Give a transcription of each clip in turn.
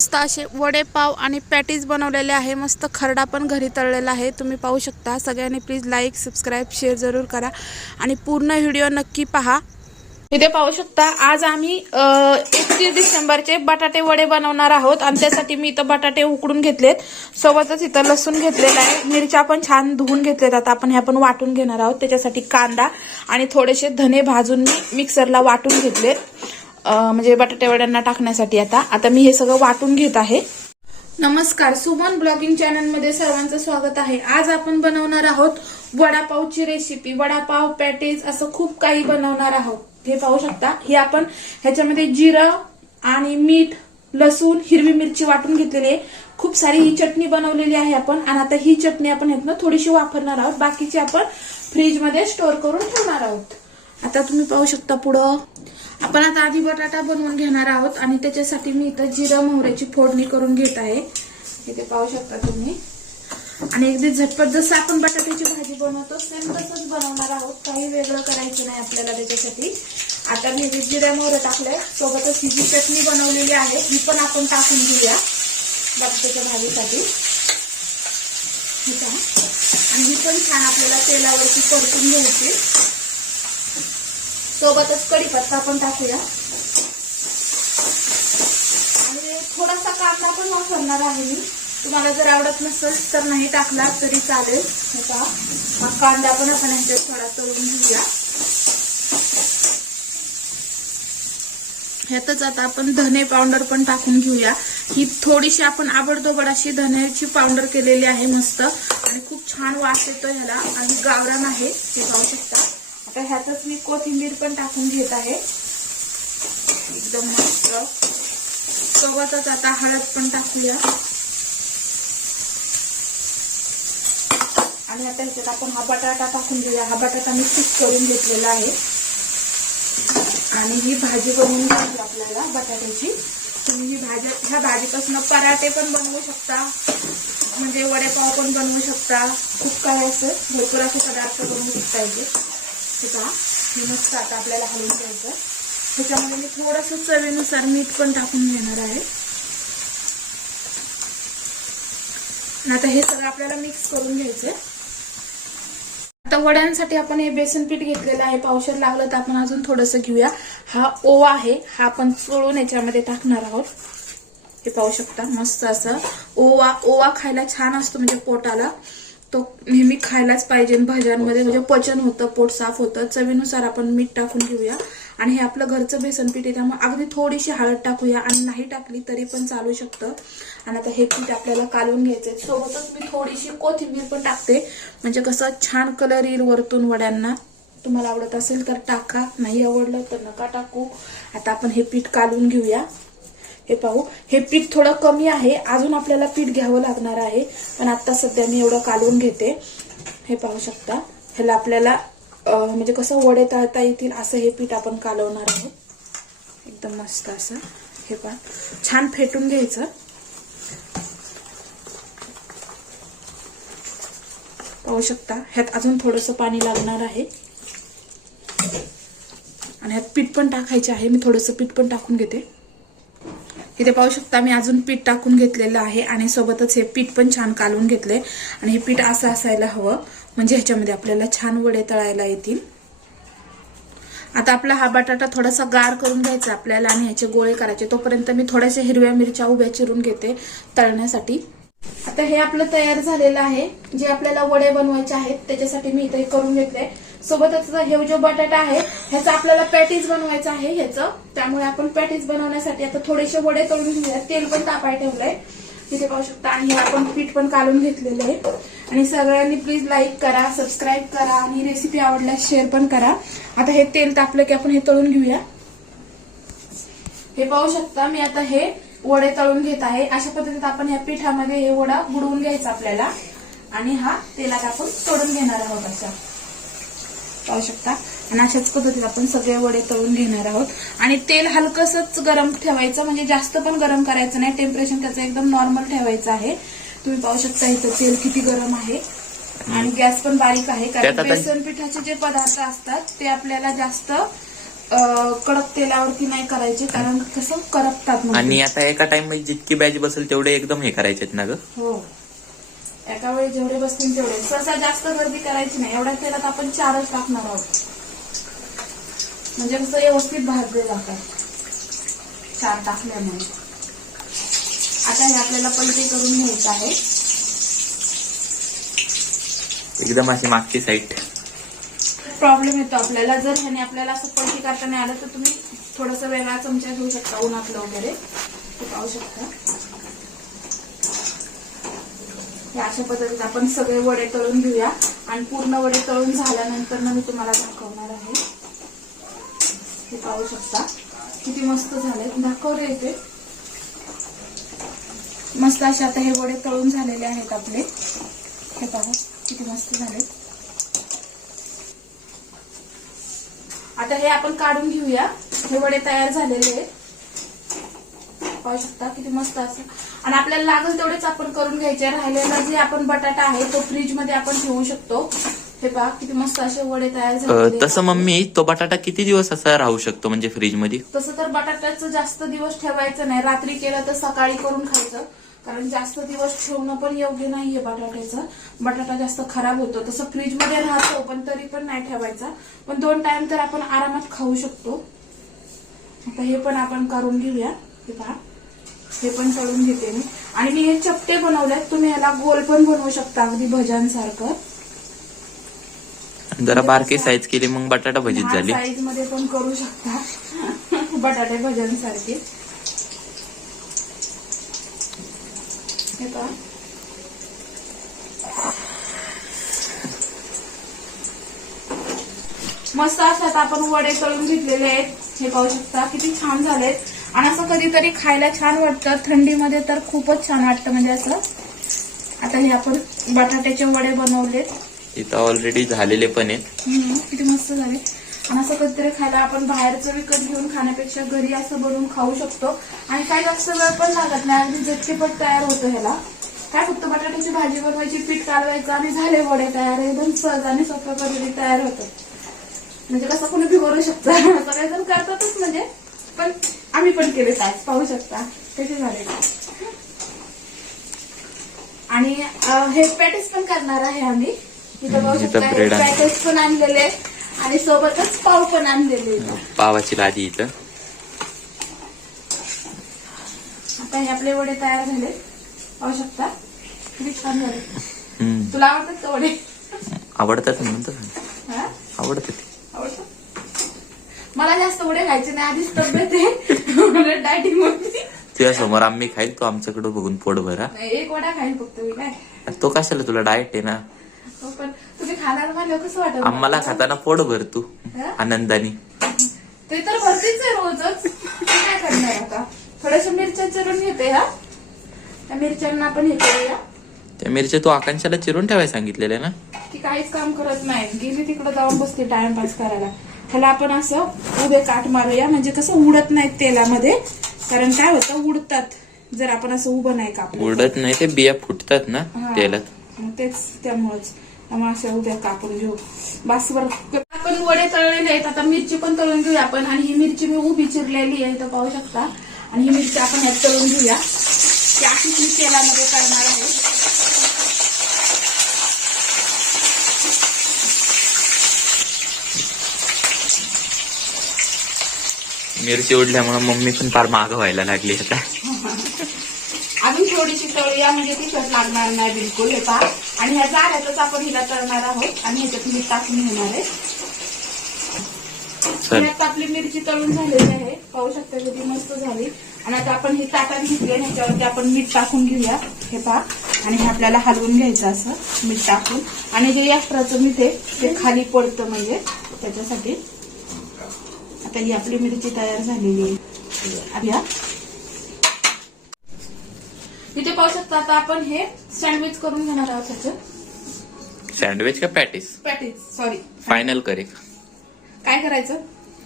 मस्त असे वडे पाव आणि पॅटीज बनवलेले आहे. मस्त खरडा पण घरी तळलेला आहे. तुम्ही पाहू शकता. सगळ्यांनी प्लीज लाईक सबस्क्राईब शेअर जरूर करा. आणि पूर्ण व्हिडिओ नक्की पहा. इथे पाहू शकता आज आम्ही एकतीस डिसेंबरचे बटाटे वडे बनवणार आहोत. आणि त्यासाठी मी इथं बटाटे उकडून घेतलेत. सोबतच इथं लसूण घेतलेला आहे. मिरच्या पण छान धुवून घेतलेत. आता आपण ह्या पण वाटून घेणार आहोत. त्याच्यासाठी कांदा आणि थोडेसे धने भाजून मी मिक्सरला वाटून घेतलेत. म्हणजे बटाटेवड्यांना टाकण्यासाठी आता. आता मी हे सगळं वाटून घेत आहे. नमस्कार सुमन ब्लॉगिंग चॅनलमध्ये सर्वांचं स्वागत आहे. आज आपण बनवणार आहोत वडापावची रेसिपी वडापाव पॅटीज असं खूप काही बनवणार आहोत. हे पाहू शकता. हे आपण ह्याच्यामध्ये जिरं आणि मीठ लसूण हिरवी मिरची वाटून घेतलेली आहे. खूप सारी ही चटणी बनवलेली आहे आपण. आणि आता ही चटणी आपण ह्यातनं थोडीशी वापरणार आहोत. बाकीची आपण फ्रीजमध्ये स्टोअर करून ठेवणार आहोत. आता तुम्ही पाहू शकता पुढं. आपण आता आधी बटाटा बनवून घेणार आहोत आणि त्याच्यासाठी मी इथं जिरा मोहऱ्याची फोडणी करून घेत आहे. इथे पाहू शकता तुम्ही. आणि एकदी झटपट जसं आपण बटाट्याची भाजी बनवतो सेम तसंच बनवणार आहोत. काही वेगळं करायचं नाही आपल्याला त्याच्यासाठी. आता मी इथे जिऱ्या मोहरं टाकलंय सोबतच ही जी चटणी बनवलेली आहे ही पण आपण टाकून घेऊया बटाट्याच्या भाजीसाठी. आणि ही पण छान आपल्याला तेलावरती परतून घ्यायची. सोबतच कढीपत्ता पण टाकूया. आणि थोडासा कांदा पण वापरणार आहे मी. तुम्हाला जर आवडत नसेल तर नाही टाकला तरी चालेल. का कांदा पण आपण ह्याच्यात थोडा तळून घेऊया. ह्यातच आता आपण धने पावडर पण टाकून घेऊया. ही थोडीशी आपण आबडदोबड अशी धन्याची पावडर केलेली आहे मस्त. आणि खूप छान वास येतो ह्याला. आणि गावरान आहे ते पाहू शकता. आता ह्यातच मी कोथिंबीर पण टाकून घेत आहे. एकदम मस्त. सोबतच आता हळद पण टाकूया. आणि आता ह्याच्यात आपण हा बटाटा टाकून घेऊया. हा बटाटा मी फिक्स करून घेतलेला आहे. आणि ही भाजी बनवून घ्यायची आपल्याला बटाट्याची. तुम्ही ही भाजी ह्या भाजीपासून पराठे पण बनवू शकता. म्हणजे वडेपाव पण बनवू शकता. खूप काय असं भरपूर असे पदार्थ बनवू शकता इथे. हे पहा हे मस्त आता आपल्याला हलवून घ्यायचं त्याच्यामध्ये मी थोडंसं चवीनुसार मीठ पण टाकून घेणार आहे. आता हे सगळं आपल्याला मिक्स करून घ्यायचंय. आता वड्यांसाठी आपण हे बेसन पीठ घेतलेलं आहे. पावशर लागलं तर आपण अजून थोडंसं घेऊया. हा ओवा आहे. हा आपण चोळून याच्यामध्ये टाकणार आहोत. हे पाहू शकता. मस्त असं ओवा ओवा खायला छान असतो म्हणजे पोटाला. तो नेहमी खायलाच पाहिजे. भाज्यांमध्ये म्हणजे पचन होतं पोट साफ होतं. चवीनुसार आपण मीठ टाकून घेऊया. आणि हे आपलं घरचं बेसन पीठ आहे त्यामुळे अगदी थोडीशी हळद टाकूया. आणि नाही टाकली तरी पण चालू शकतं. आणि आता हे पीठ आपल्याला कालवून घ्यायचंय. सोबतच मी थोडीशी कोथिंबीर पण टाकते. म्हणजे कसं छान कलर येईल वरतून वड्यांना. तुम्हाला आवडत असेल तर टाका. नाही आवडलं तर नका टाकू. आता आपण हे पीठ कालवून घेऊया. हे पाहू. हे पीठ थोडं कमी आहे. अजून आपल्याला पीठ घ्यावं लागणार आहे. पण आता सध्या मी एवढं कालवून घेते. हे पाहू शकता. ह्याला आपल्याला म्हणजे कसं वडे तळता येतील असं हे पीठ आपण कालवणार आहोत. एकदम मस्त असं. हे पहा. छान फेटून घ्यायचं. पाहू शकता. ह्यात अजून थोडंसं पाणी लागणार आहे. आणि ह्यात पीठ पण टाकायचे आहे. मी थोडंसं पीठ पण टाकून घेते. इथे पाहू शकता मी अजून पीठ टाकून घेतलेलं आहे आणि सोबतच हे पीठ पण छान कालवून घेतले आणि हे पीठ असं असायला हवं. म्हणजे ह्याच्यामध्ये आपल्याला छान वडे तळायला येतील. आता आपला हा बटाटा थोडासा गार करून घ्यायचा आपल्याला आणि ह्याचे गोळे करायचे. तोपर्यंत मी थोड्याशा हिरव्या मिरच्या उभ्या चिरून घेते तळण्यासाठी. आता हे आपलं तयार झालेलं आहे. जे आपल्याला वडे बनवायचे आहेत त्याच्यासाठी मी इथे करून घेतले सोबतच हे जो बटाटा आहे ह्याचा आपल्याला पॅटीज बनवायचं आहे ह्याचं. त्यामुळे आपण पॅटीज बनवण्यासाठी आता थोडेसे वडे तळून घेऊया तेल पण तापाय ठेवलंय. तिथे पाहू शकता आणि हे आपण पीठ पण काढून घेतलेलं आहे. आणि सगळ्यांनी प्लीज लाईक करा सबस्क्राईब करा आणि रेसिपी आवडल्यास शेअर पण करा. आता हे तेल तापलं की आपण हे तळून घेऊया. हे पाहू शकता मी आता हे वडे तळून घेत आहे. अशा पद्धतीत आपण ह्या पिठामध्ये हे वडा बुडवून घ्यायचा आपल्याला. आणि हा तेलात आपण तळून घेणार आहोत अशा. पाहू शकता. आणि अशाच पद्धतीत आपण सगळे वडे तळून घेणार आहोत. आणि तेल हलकसच गरम ठेवायचं म्हणजे जास्त पण गरम करायचं नाही. टेम्परेचर त्याचं एकदम नॉर्मल ठेवायचं आहे. तुम्ही पाहू शकता इथं तेल किती गरम आहे. आणि गॅस पण बारीक आहे कारण बेसन पिठाचे जे पदार्थ असतात ते आपल्याला जास्त कडक तेलावरती नाही करायचे कारण कसं करपतात. आणि आता एका टाइम जितकी बॅच बसेल तेवढे एकदम हे करायचे ना ग? हो. एका वेळी जेवढे बसतील तेवढे. सहसा जास्त गर्दी करायची नाही. एवढ्या तेलात आपण चारच टाकणार आहोत. म्हणजे कसं व्यवस्थित भाजले जातात चार टाकल्यामुळे. आता हे आपल्याला पलटी करून घ्यायचं आहे. एकदम अशी मागची साईड प्रॉब्लेम येतो आपल्याला. जर ह्याने आपल्याला असं पलटी करता नाही आलं तर तुम्ही थोडस वेगळा चमचा घेऊ शकता उन्हातलं वगैरे. ते पाहू शकता. हे अशा पद्धतीने आपण सगळे वडे तळून घेऊया. आणि पूर्ण वडे तळून झाल्यानंतर ना मी तुम्हाला दाखवणार आहे. हे पाहू शकता. किती मस्त झाले दाखवले इथे. मस्त असे आता हे वडे तळून झालेले आहेत आपले. हे बघा किती मस्त झाले. आता हे आपण काढून घेऊया. हे वडे तयार झालेले आहेत. पाहू शकता किती मस्त असं. आणि आपल्याला लागेल तेवढेच आपण करून घ्यायचे. राहिलेला जे आपण बटाटा आहे तो फ्रीजमध्ये आपण ठेवू शकतो. हे पहा किती मस्त असे वडे तयार आहेत. तसं. मम्मी तो बटाटा किती दिवस असा राहू शकतो म्हणजे फ्रीजमध्ये तसं तर बटाट्याचं जास्त दिवस ठेवायचं नाही. रात्री केलं तर सकाळी करून खायचं. कारण जास्त दिवस ठेवणं पण योग्य नाहीये बटाट्याचं. बटाटा जास्त खराब होतो. तसं फ्रीजमध्ये राहतो पण तरी पण नाही ठेवायचा. पण दोन टाइम तर आपण आरामात खाऊ शकतो. आता हे पण आपण करून घेऊया. हे पहा. हे पण तळून घेते मी. आणि मी हे चपटे बनवलेत तुम्ही याला गोल पण बनवू शकता अगदी भज्यांसारखं जरा बारकी साईज केली मग बटाटा भजीत झाली. साईजमध्ये पण करू शकता. बटाटे भज्यांसारखे हे पहा. मस्त असतात आपण वडे तळून घेतलेले आहेत. हे पाहू शकता किती छान झालेत. आणि असं कधीतरी खायला छान वाटतं. थंडीमध्ये तर खूपच छान वाटतं. म्हणजे असं आता हे आपण बटाट्याचे वडे बनवलेत. इथं ऑलरेडी झालेले पण आहेत. किती मस्त झाले. आणि असं कधीतरी खायला आपण बाहेरचं विकत घेऊन खाण्यापेक्षा घरी असं बनवून खाऊ शकतो. आणि काही जास्त वेळ पण लागत नाही. अगदी झटकेपट तयार होतं ह्याला. काय फक्त बटाट्याची भाजी बनवायची पीठ कालवायचं आणि झाले वडे तयार. एकदम सहज आणि सोप्या पद्धतीने तयार होतं. म्हणजे कसं कोणी बिघडू शकतं. सगळेजण करतातच म्हणजे. पण आम्ही पण केले काय पाहू शकता. कसे झाले? आणि हे पॅटीस पण करणार आहे आम्ही. इथं पाहू शकता आहे. पॅकेज पण आणलेले. आणि सोबतच पाव पण आणलेले. पावाची लादी इथं. आता हे आपले वडे तयार झाले. पाहू शकता. किती छान झाले. तुला आवडतात का वडे? आवडतात म्हणतो हा? आवडतात आवडतात. मला जास्त वडे खायचे नाही आधीच तब्येत आहे. डायटिंग तुझ्या समोर आम्ही खाईल तो आमच्याकडे बघून पोट भरा. एक वडा खाईल फक्त मी काय. तो कशाला तुला डाएट आहे ना? पण तुम्ही खाणार म्हणल्यावर कसं वाटत? आम्हाला खाताना पोट भर तू? आनंदानी. ते तर भरतीच आहे रोजच. काय करणार आता? थोड्याशा मिरच्या चिरून घेते हा? त्या मिरच्यांना पण हे करूया. त्या मिरच्या तू आकांक्षाला चिरून ठेवायला सांगितलेल्या ना? ती काहीच काम करत नाही. गेली तिकडे जाऊन बसते टाइमपास करायला. त्याला आपण असं उभे काठ मारूया. म्हणजे कसं उडत नाहीत तेलामध्ये. कारण काय होतं? उडतात. जर आपण असं उभं नाही कापलं उडत नाही ते बिया फुटतात ना हा. तेलात. मग तेच त्यामुळेच. त्यामुळे अशा उभ्या कापून घेऊ. बासवर आपण वडे तळलेले आहेत. आता मिरची पण तळून घेऊया आपण. आणि ही मिरची मी उभी चिरलेली आहे. इथं पाहू शकता. आणि ही मिरची आपण तळून घेऊया. ती अशीच मी तेलामध्ये करणार आहे. मिरची उडल्यामुळे मम्मी पण फार माग व्हायला लागली आता. अजून थोडीशी तळूया म्हणजे ती शर्ट लागणार नाही बिलकुल हे पहा. आणि ह्या जाऱ्यातच आपण हिला तळणार आहोत. आणि ह्याच्यात मीठ टाकून घेणार आहे. ह्यात आपली मिरची तळून झालेली आहे. पाहू शकता किती मस्त झाली. आणि आता आपण ही ताटात घेतली ह्याच्यावरती आपण मीठ टाकून घेऊया. हे पहा. आणि हे आपल्याला हलवून घ्यायचं असं मीठ टाकून. आणि जे एक्स्ट्राचं मीठ आहे ते खाली पडतं म्हणजे त्याच्यासाठी. आता ही आपली मिरची तयार झालेली आहे. इथे पाहू शकता आता आपण हे सँडविच करून घेणार आहोत त्याचं. सँडविच का पॅटीस पॅटीस सॉरी फायनल करे काय करायचं?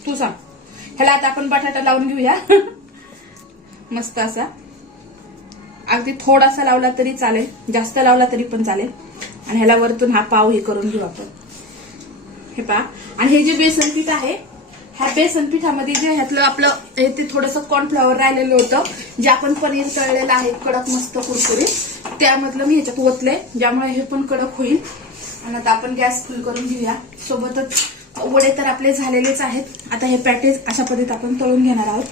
तू सांग. ह्याला आता आपण बटाटा लावून घेऊया. मस्त असा. अगदी थोडासा लावला तरी चालेल. जास्त लावला तरी पण चालेल. आणि ह्याला वरतून हा पाव हे करून घेऊ आपण. हे पहा. आणि हे जे बेसन पीठ आहे ह्या बेसन पिठामध्ये जे ह्यातलं आपलं हे ते थोडंसं कॉर्नफ्लॉवर राहिलेलं होतं जे आपण पनीर तळलेलं आहे कडक मस्त कुरकुरीत. त्यामधलं मी ह्याच्यात ओतलंय ज्यामुळे हे पण कडक होईल. आणि आता आपण गॅस फुल करून घेऊया. सोबतच वडे तर आपले झालेलेच आहेत. आता हे पॅटेज अशा पद्धतीत आपण तळून घेणार आहोत.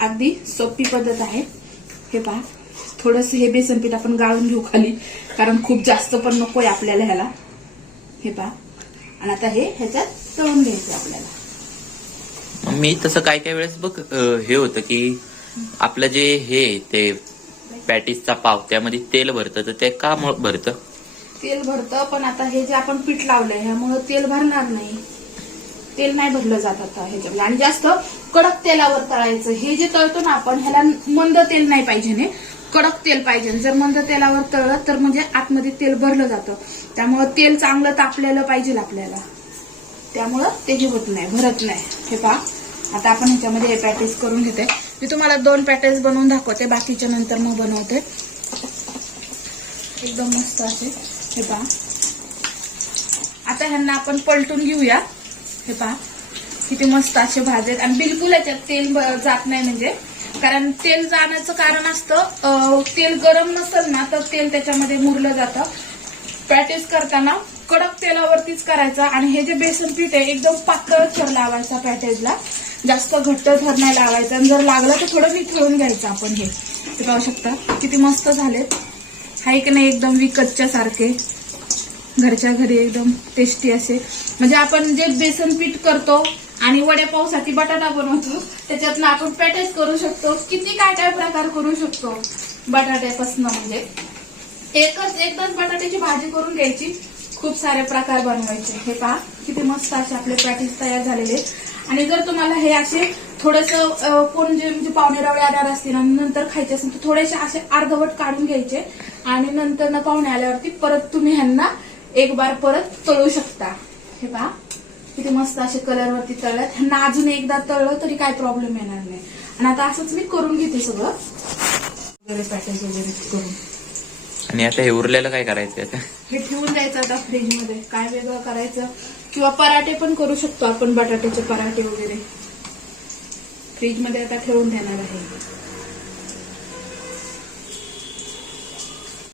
अगदी सोपी पद्धत आहे. हे पहा. थोडंसं हे बेसन पीठ आपण गाळून घेऊ खाली कारण खूप जास्त पण नकोय आपल्याला ह्याला. हे पहा. आणि आता हे ह्याच्यात तळून घ्यायचं आपल्याला. मी तसं काय काय वेळेस बघ हे होतं की आपलं जे हे ते पॅटीसचा पाव त्यामध्ये तेल भरतं तर ते का भरतं? तेल भरतं पण आता हे जे आपण पीठ लावलंय ह्यामुळं तेल भरणार नाही. तेल नाही भरलं जात आता ह्याच्यामध्ये. आणि जास्त कडक तेलावर तळायचं. हे जे तळतो ना आपण ह्याला मंद तेल नाही पाहिजे ने. कडक तेल पाहिजे. जर मंद तेलावर तळलं तर म्हणजे आतमध्ये तेल भरलं जातं. त्यामुळं तेल चांगलं तापलेलं पाहिजे आपल्याला. त्यामुळं ते हे होत नाही भरत नाही. हे पहा. आता आपण ह्याच्यामध्ये हे पॅटेज करून घेते. मी तुम्हाला दोन पॅटेज बनवून दाखवते. बाकीच्या नंतर मग बनवते. एकदम मस्त असे. हे पहा. आता ह्यांना आपण पलटून घेऊया. हे पहा. किती मस्त असे भाजेत आणि बिलकुल याच्यात तेल जात नाही म्हणजे. कारण तेल जाण्याचं कारण असतं तेल गरम नसेल ना तर तेल त्याच्यामध्ये मुरलं जातं. पॅटीस करताना कडक तेलावरतीच करायचं आणि हे जे बेसन पीठ आहे एकदम पातळ थर लावायचा पॅटेजला जास्त घट्ट थर नाही लावायचा. आणि जर लागलं तर थोडं मीठ घ्यायचं आपण हे. ते पाहू शकता किती मस्त झालेत. हाय की नाही एकदम विकतच्या सारखे. घरच्या घरी एकदम टेस्टी असे. म्हणजे आपण जे बेसन पीठ करतो आणि वड्यापावसाठी बटाटा बनवतो त्याच्यातनं आपण पॅटेज करू शकतो. किती काय काय प्रकार करू शकतो बटाट्यापासनं म्हणजे. एकच एकदाच बटाट्याची भाजी करून घ्यायची. खूप सारे प्रकार बनवायचे. हे पहा किती मस्त असे आपले पॅटीस तयार झालेले आहेत. आणि जर तुम्हाला हे असे थोडस कोण जे म्हणजे पाहुणे रवळे आणार असतील आणि नंतर खायचे असेल तर थोडेसे असे अर्धवट काढून घ्यायचे आणि नंतर ना पाहुणे आल्यावरती परत तुम्ही ह्यांना एक बार परत तळू शकता. हे पहा किती मस्त असे कलरवरती तळल्यात. ह्यांना अजून एकदा तळलं तरी काय प्रॉब्लेम येणार नाही. आणि आता असंच मी करून घेते सगळं. वगैरे पॅकेज वगैरे करून. आणि आता हे उरलेलं काय करायचं आता? हे ठेवून द्यायचं आता फ्रीजमध्ये काय वेगळं करायचं? किंवा पराठे पण करू शकतो आपण बटाट्याचे पराठे वगैरे. फ्रीजमध्ये आता ठेवून देणार आहे.